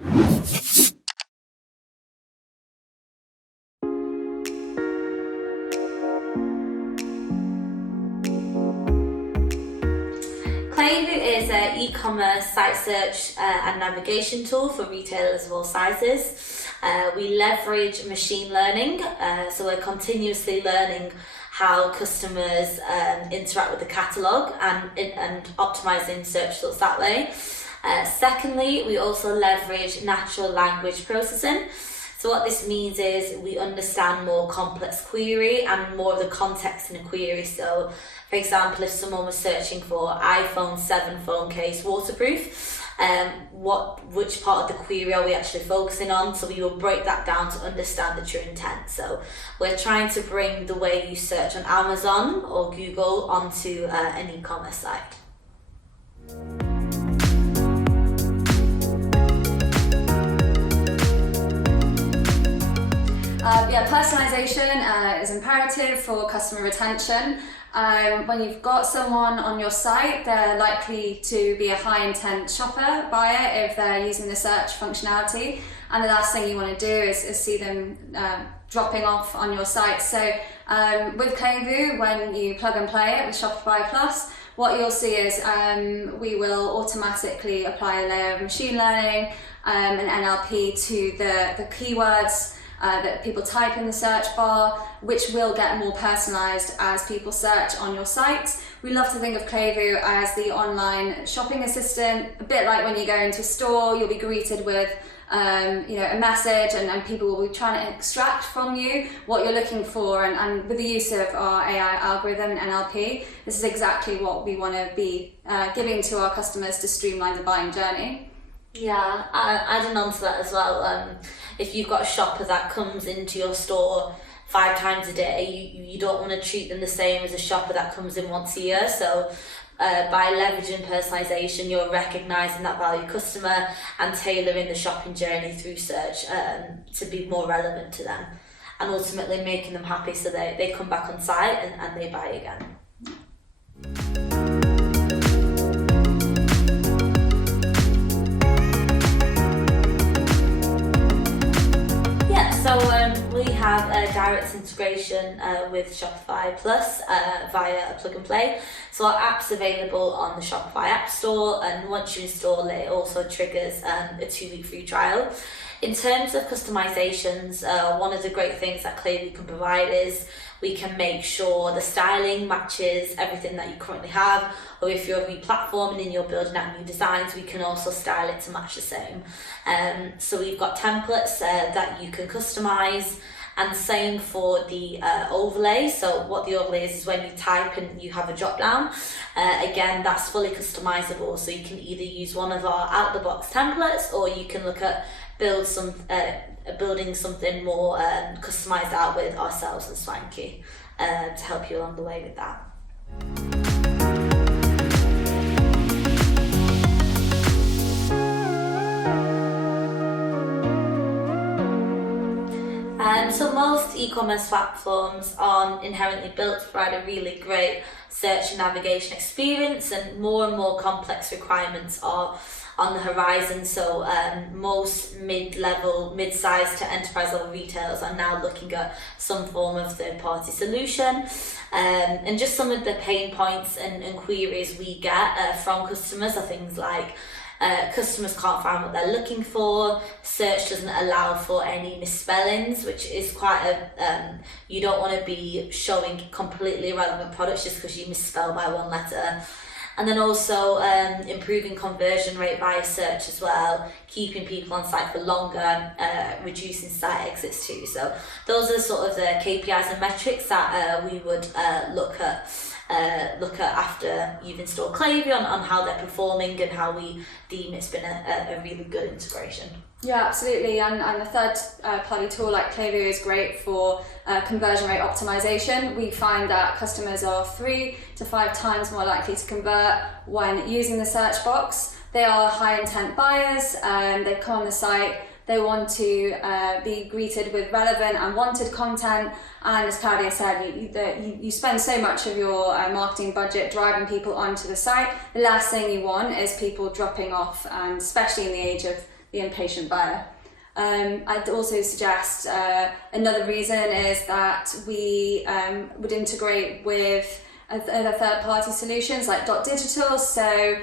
Klevu is an e-commerce site search and navigation tool for retailers of all sizes. We leverage machine learning, so we're continuously learning how customers interact with the catalogue and optimising search results that way. Secondly, we also leverage natural language processing. So what this means is we understand more complex query and more of the context in a query. So, for example, if someone was searching for iPhone 7 phone case waterproof, which part of the query are we actually focusing on? So we will break that down to understand the true intent. So we're trying to bring the way you search on Amazon or Google onto an e-commerce site. Personalization is imperative for customer retention. When you've got someone on your site, they're likely to be a high intent shopper buyer if they're using the search functionality. And the last thing you want to do is see them dropping off on your site. So with Klevu, when you plug and play it with Shopify Plus, what you'll see is we will automatically apply a layer of machine learning and NLP to the keywords that people type in the search bar, which will get more personalized as people search on your site. We love to think of Klevu as the online shopping assistant, a bit like when you go into a store, you'll be greeted with a message and people will be trying to extract from you what you're looking for, and with the use of our AI algorithm and NLP, this is exactly what we want to be giving to our customers to streamline the buying journey. Yeah, adding on to that as well, if you've got a shopper that comes into your store 5 times a day, you don't want to treat them the same as a shopper that comes in once a year. So by leveraging personalisation, you're recognising that valued customer and tailoring the shopping journey through search to be more relevant to them, and ultimately making them happy so they come back on site and they buy again. So we have a direct integration with Shopify Plus via a plug and play. So our app's available on the Shopify App Store, and once you install it, it also triggers a 2-week free trial. In terms of customizations, one of the great things that Klevu can provide is we can make sure the styling matches everything that you currently have, or if you're re-platforming and you're building out new designs, we can also style it to match the same. So we've got templates that you can customize, and same for the overlay. So what the overlay is when you type and you have a drop down. Again, that's fully customizable, so you can either use one of our out-the-box templates, or you can look at building something more customized out with ourselves and Swanky to help you along the way with that. So most e-commerce platforms aren't inherently built to provide a really great search and navigation experience, and more complex requirements are on the horizon. So most mid-sized to enterprise level retailers are now looking at some form of third-party solution. And just some of the pain points and queries we get from customers are things like customers can't find what they're looking for, search doesn't allow for any misspellings, which is quite you don't want to be showing completely irrelevant products just because you misspell by one letter. And then also improving conversion rate via search as well, keeping people on site for longer, reducing site exits too. So those are sort of the KPIs and metrics that we would look at after you've installed Klevu on how they're performing and how we deem it's been a really good integration. Yeah, absolutely. And a third party tool like Klevu is great for conversion rate optimization. We find that customers are 3 to 5 times more likely to convert when using the search box. They are high intent buyers, they've come on the site, they want to be greeted with relevant and wanted content. And as Claudia said, you spend so much of your marketing budget driving people onto the site. The last thing you want is people dropping off, and especially in the age of the impatient buyer. I'd also suggest another reason is that we would integrate with other third-party solutions like .digital. So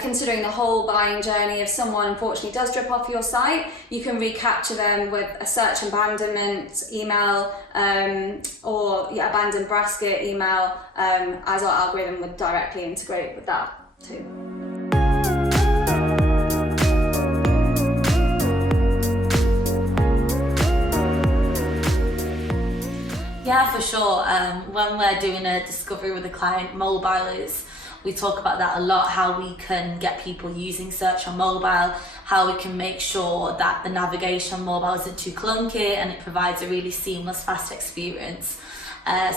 considering the whole buying journey, if someone unfortunately does drop off your site, you can recapture them with a search abandonment email or abandoned basket email, as our algorithm would directly integrate with that too. Yeah, for sure. When we're doing a discovery with a client, mobile is, we talk about that a lot, how we can get people using search on mobile, how we can make sure that the navigation on mobile isn't too clunky and it provides a really seamless, fast experience.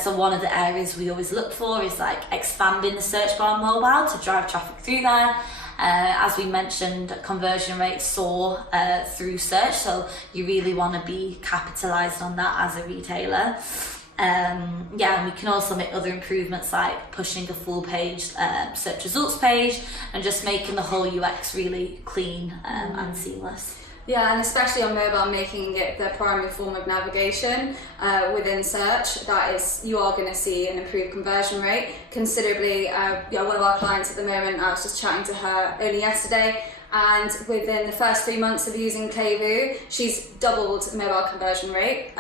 So one of the areas we always look for is like expanding the search bar on mobile to drive traffic through there. As we mentioned, conversion rates soar through search, so you really want to be capitalising on that as a retailer. And we can also make other improvements like pushing a full page search results page and just making the whole UX really clean and seamless. Yeah, and especially on mobile, making it the primary form of navigation within search, you are going to see an improved conversion rate considerably. One of our clients at the moment, I was just chatting to her only yesterday, and within the first 3 months of using Klevu, she's doubled the mobile conversion rate,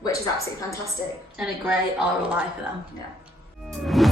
which is absolutely fantastic. And a great ROI for them. Yeah.